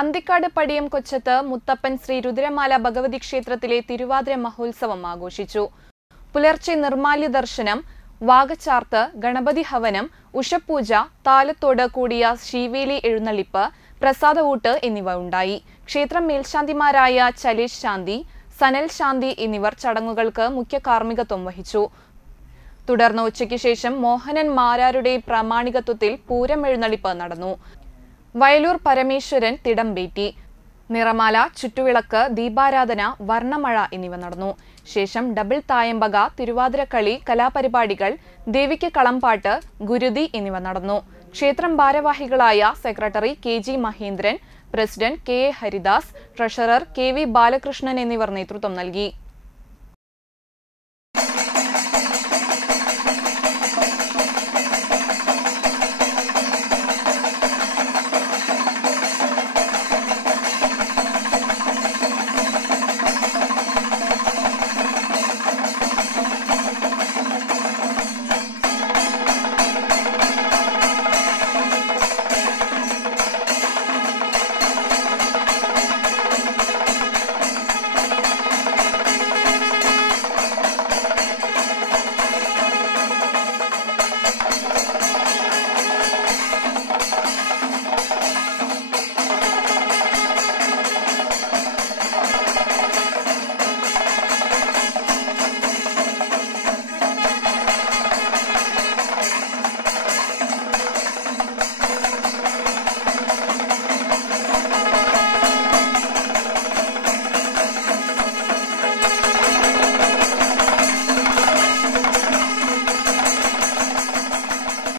അന്തിക്കാട് പടിയം കൊച്ചത്ത് മുത്തപ്പൻ ശ്രീ രുദ്രമാല ഭഗവതി ക്ഷേത്രത്തിലെ തിരുവാതിര മഹോത്സവം ആഘോഷിച്ചു. പുലർച്ചെ നിർമാല്യ ദർശനം, വാകച്ചാർത്ത്, ഗണപതി ഹവനം, ഉഷപൂജ, താലത്തോട് കൂടിയ ശീവേലി എഴുന്നള്ളിപ്പ്, പ്രസാദവൂട്ട് എന്നിവ ഉണ്ടായി. ക്ഷേത്രം മേൽശാന്തിമാരായ ചലേഷ് ശാന്തി, സനൽ ശാന്തി എന്നിവർ ചടങ്ങുകൾക്ക് മുഖ്യ കാർമ്മികത്വം വഹിച്ചു. തുടർന്ന് ഉച്ചയ്ക്ക് ശേഷം മോഹനൻ മാരാരുടെ പ്രാമാണികത്വത്തിൽ പൂരം എഴുന്നള്ളിപ്പ് നടന്നു. വയലൂർ പരമേശ്വരൻ തിടമ്പേറ്റി, നിറമാല, ചുറ്റുവിളക്ക്, ദീപാരാധന, വർണ്ണമഴ എന്നിവ നടന്നു. ശേഷം ഡബിൾ തായമ്പക, തിരുവാതിരക്കളി, കലാപരിപാടികൾ, ദേവിക്ക് കളംപാട്ട്, ഗുരുതി എന്നിവ നടന്നു. ക്ഷേത്രം ഭാരവാഹികളായ secretary KG Mahendran, president KA Haridas, treasurer KV Balakrishnan എന്നിവർ നേതൃത്വം നൽകി.